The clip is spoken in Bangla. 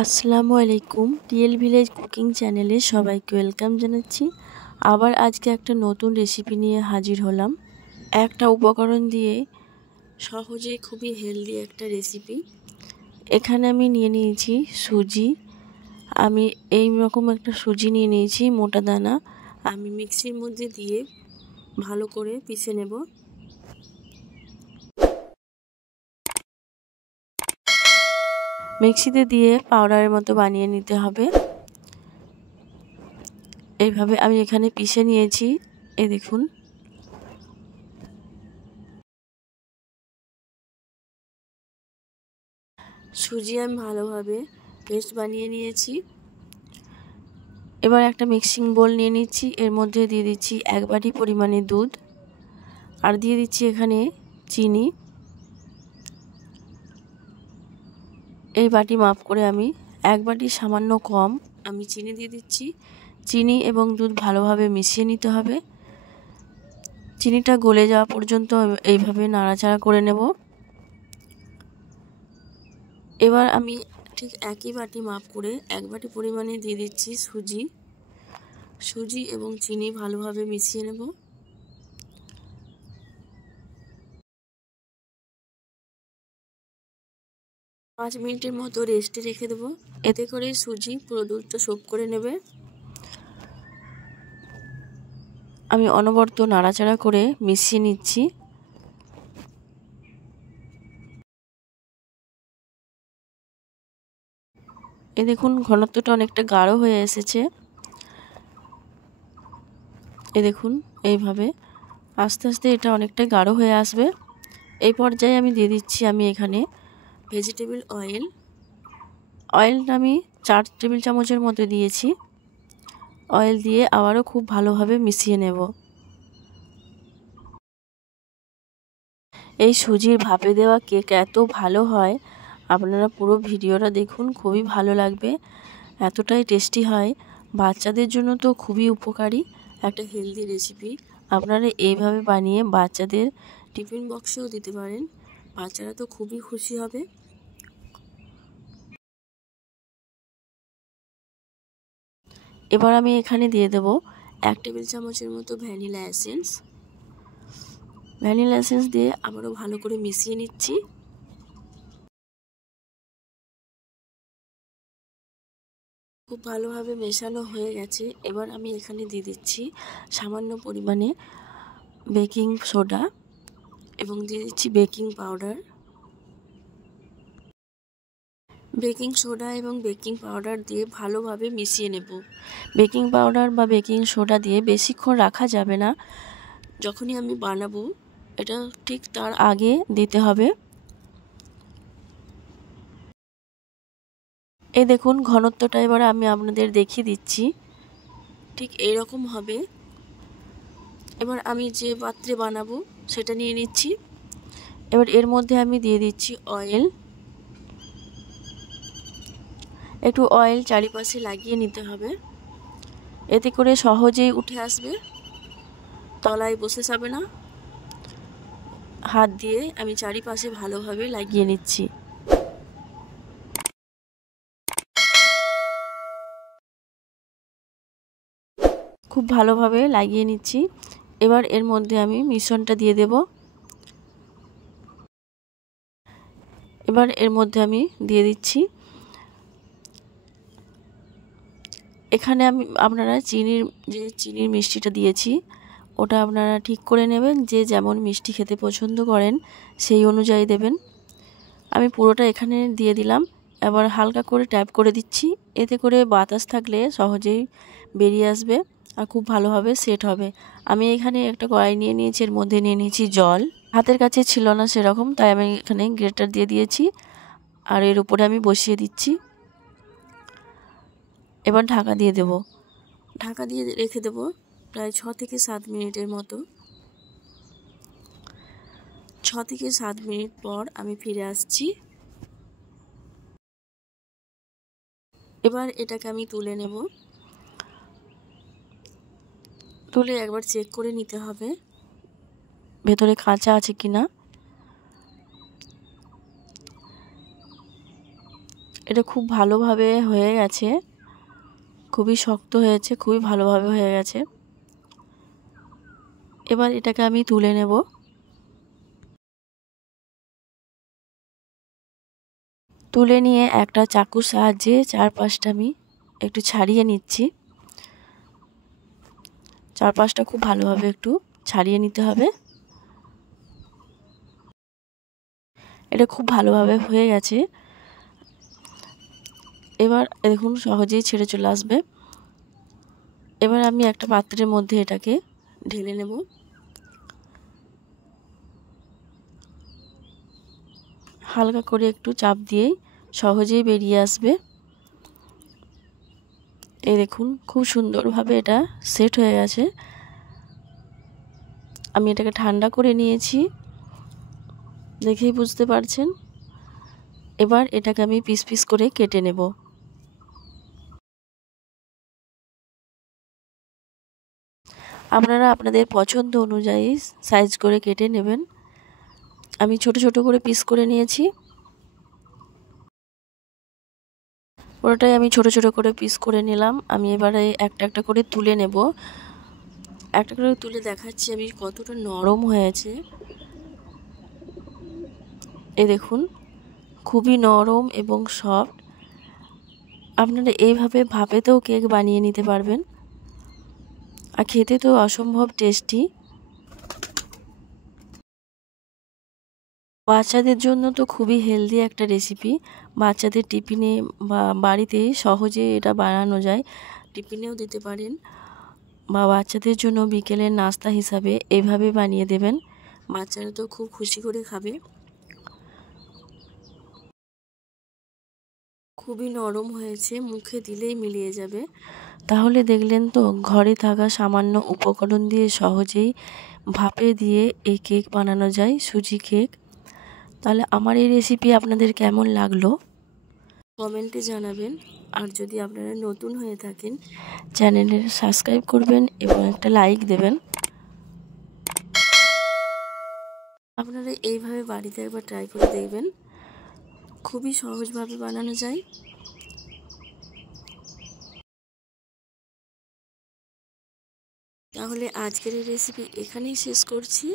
আসসালামু আলাইকুম। রিয়েল ভিলেজ কুকিং চ্যানেলে সবাইকে ওয়েলকাম জানাচ্ছি। আবার আজকে একটা নতুন রেসিপি নিয়ে হাজির হলাম। একটা উপকরণ দিয়ে সহজেই খুবই হেলদি একটা রেসিপি। এখানে আমি নিয়ে নিয়েছি সুজি। আমি এই রকম একটা সুজি নিয়ে নিয়েছি, মোটা দানা। আমি মিক্সির মধ্যে দিয়ে ভালো করে পিষে নেব। মিক্সিতে দিয়ে পাউডারের মতো বানিয়ে নিতে হবে। এইভাবে আমি এখানে পিষে নিয়েছি। এই দেখুন, সুজি আমি ভালোভাবে পেস্ট বানিয়ে নিয়েছি। এবার একটা মিক্সিং বোল নিয়ে নিচ্ছি। এর মধ্যে দিয়ে দিচ্ছি 1 বাটি পরিমাণে দুধ, আর দিয়ে দিচ্ছি এখানে চিনি। এই বাটি মাপ করে আমি 1 বাটি সামান্য কম আমি চিনি দিয়ে দিচ্ছি। চিনি এবং দুধ ভালোভাবে মিশিয়ে নিতে হবে। চিনিটা গলে যাওয়া পর্যন্ত এইভাবে নাড়াচাড়া করে নেব। এবার আমি ঠিক একই বাটি মাপ করে 1 বাটি পরিমাণে দিয়ে দিচ্ছি সুজি এবং চিনি ভালোভাবে মিশিয়ে নেব। পাঁচ মিনিটের মতো রেস্টে রেখে দেবো। এতে করে সুজি পুরো দুধটা সোক করে নেবে। আমি অনবরত নাড়াচাড়া করে মিশিয়ে নিচ্ছি। এ দেখুন, ঘনত্বটা অনেকটা গাঢ় হয়ে এসেছে। এ দেখুন, এইভাবে আস্তে আস্তে এটা অনেকটা গাঢ় হয়ে আসবে। এই পর্যায়ে আমি দিয়ে দিচ্ছি আমি এখানে ভেজিটেবল অয়েল। অয়েলটা আমি 4 টেবিল চামচের মতো দিয়েছি। অয়েল দিয়ে আবারও খুব ভালোভাবে মিশিয়ে নেব। এই সুজির ভাপে দেওয়া কেক এত ভালো হয়, আপনারা পুরো ভিডিওটা দেখুন, খুবই ভালো লাগবে। এতটাই টেস্টি হয়, বাচ্চাদের জন্য তো খুবই উপকারী একটা হেলদি রেসিপি। আপনারা এইভাবে বানিয়ে বাচ্চাদের টিফিন বক্সেও দিতে পারেন। বাচ্চারা তো খুবই খুশি হবে। এবার আমি এখানে দিয়ে দেব 1 টেবিল চামচের মতো ভ্যানিলা এসেন্স। ভ্যানিলা এসেন্স দিয়ে আবারও ভালো করে মিশিয়ে নিচ্ছি। খুব ভালোভাবে মেশানো হয়ে গেছে। এবার আমি এখানে দিয়ে দিচ্ছি সামান্য পরিমাণে বেকিং সোডা এবং দিয়ে দিচ্ছি বেকিং পাউডার। বেকিং সোডা এবং বেকিং পাউডার দিয়ে ভালোভাবে মিশিয়ে নেব। বেকিং পাউডার বা বেকিং সোডা দিয়ে বেশিক্ষণ রাখা যাবে না। যখনই আমি বানাবো এটা ঠিক তার আগে দিতে হবে। এই দেখুন, ঘনত্বটা এবার আমি আপনাদের দেখিয়ে দিচ্ছি। ঠিক এইরকম হবে। এবার আমি যে পাত্রে বানাবো সেটা নিয়ে নিচ্ছি। এবার এর মধ্যে আমি দিয়ে দিচ্ছি অয়েল। একটু অয়েল চারিপাশে লাগিয়ে নিতে হবে। এতে করে সহজেই উঠে আসবে, তলায় বসে যাবে না। হাত দিয়ে আমি চারিপাশে ভালোভাবে লাগিয়ে নিচ্ছি। খুব ভালোভাবে লাগিয়ে নিচ্ছি। এবার এর মধ্যে আমি মিশ্রণটা দিয়ে দেব। এবার এর মধ্যে আমি দিয়ে দিচ্ছি, এখানে আপনারা চিনির মিষ্টিটা দিয়েছি ওটা আপনারা ঠিক করে নেবেন। যে যেমন মিষ্টি খেতে পছন্দ করেন সেই অনুযায়ী দেবেন। আমি পুরোটা এখানে দিয়ে দিলাম। এবার হালকা করে ট্যাপ করে দিচ্ছি। এতে করে বাতাস থাকলে সহজেই বেরিয়ে আসবে আর খুব ভালোভাবে সেট হবে। আমি এখানে একটা কড়াই নিয়ে নিয়েছি, এর মধ্যে নিয়ে নিয়েছি জল। হাতের কাছে ছিল না সেরকম, তাই আমি এখানে গ্রেটার দিয়ে দিয়েছি আর এর উপরে আমি বসিয়ে দিচ্ছি। এবার ঢাকা দিয়ে দেব। ঢাকা দিয়ে রেখে দেব প্রায় 6 থেকে 7 মিনিটের মতো। 6 থেকে 7 মিনিট পর আমি ফিরে আসছি। এবার এটাকে আমি তুলে নেব। তুলে একবার চেক করে নিতে হবে ভেতরে কাঁচা আছে কিনা। এটা খুব ভালোভাবে হয়ে গেছে, খুবই শক্ত হয়েছে, খুবই ভালোভাবে হয়ে গেছে। এবার এটাকে আমি তুলে নেব। তুলে নিয়ে একটা চাকুর সাহায্যে চারপাশটা আমি একটু ছাড়িয়ে নিচ্ছি। চারপাশটা খুব ভালোভাবে একটু ছাড়িয়ে নিতে হবে। এটা খুব ভালোভাবে হয়ে গেছে। এবার দেখুন সহজেই ছেড়ে চলে আসবে। এবার আমি একটা পাত্রের মধ্যে এটাকে ঢেলে নেব। হালকা করে একটু চাপ দিয়েই সহজেই বেরিয়ে আসবে। এই দেখুন খুব সুন্দরভাবে এটা সেট হয়ে গেছে। আমি এটাকে ঠান্ডা করে নিয়েছি, দেখেই বুঝতে পারছেন। এবার এটাকে আমি পিস পিস করে কেটে নেব। আপনারা আপনাদের পছন্দ অনুযায়ী সাইজ করে কেটে নেবেন। আমি ছোট ছোট করে পিস করে নিয়েছি। পুরোটাই আমি ছোট ছোট করে পিস করে নিলাম। আমি এবারে একটা একটা করে তুলে নেব। একটা করে তুলে দেখাচ্ছি আমি কতটা নরম হয়েছে। এই দেখুন খুবই নরম এবং সফট। আপনারা এইভাবে ভাপেতেও কেক বানিয়ে নিতে পারবেন, আর খেতে তো অসম্ভব টেস্টি। বাচ্চাদের জন্য তো খুবই হেলদি একটা রেসিপি। বাচ্চাদের টিফিনে বা বাড়িতে সহজে এটা বানানো যায়, টিফিনেও দিতে পারেন বা বাচ্চাদের জন্য বিকেলের নাস্তা হিসাবে এভাবে বানিয়ে দেবেন। বাচ্চারা তো খুব খুশি করে খাবে। খুবই নরম হয়েছে, মুখে দিলেই মিলিয়ে যাবে। তাহলে দেখলেন তো, ঘরে থাকা সামান্য উপকরণ দিয়ে সহজেই ভাপে দিয়ে এই কেক বানানো যায়, সুজি কেক। তাহলে আমার এই রেসিপি আপনাদের কেমন লাগলো কমেন্টে জানাবেন। আর যদি আপনারা নতুন হয়ে থাকেন চ্যানেলের সাবস্ক্রাইব করবেন এবং একটা লাইক দেবেন। আপনারা এইভাবে বাড়িতে একবার ট্রাই করে দেখবেন, খুবই সহজভাবে বানানো যায়। তাহলে আজকের এই রেসিপি এখানেই শেষ করছি।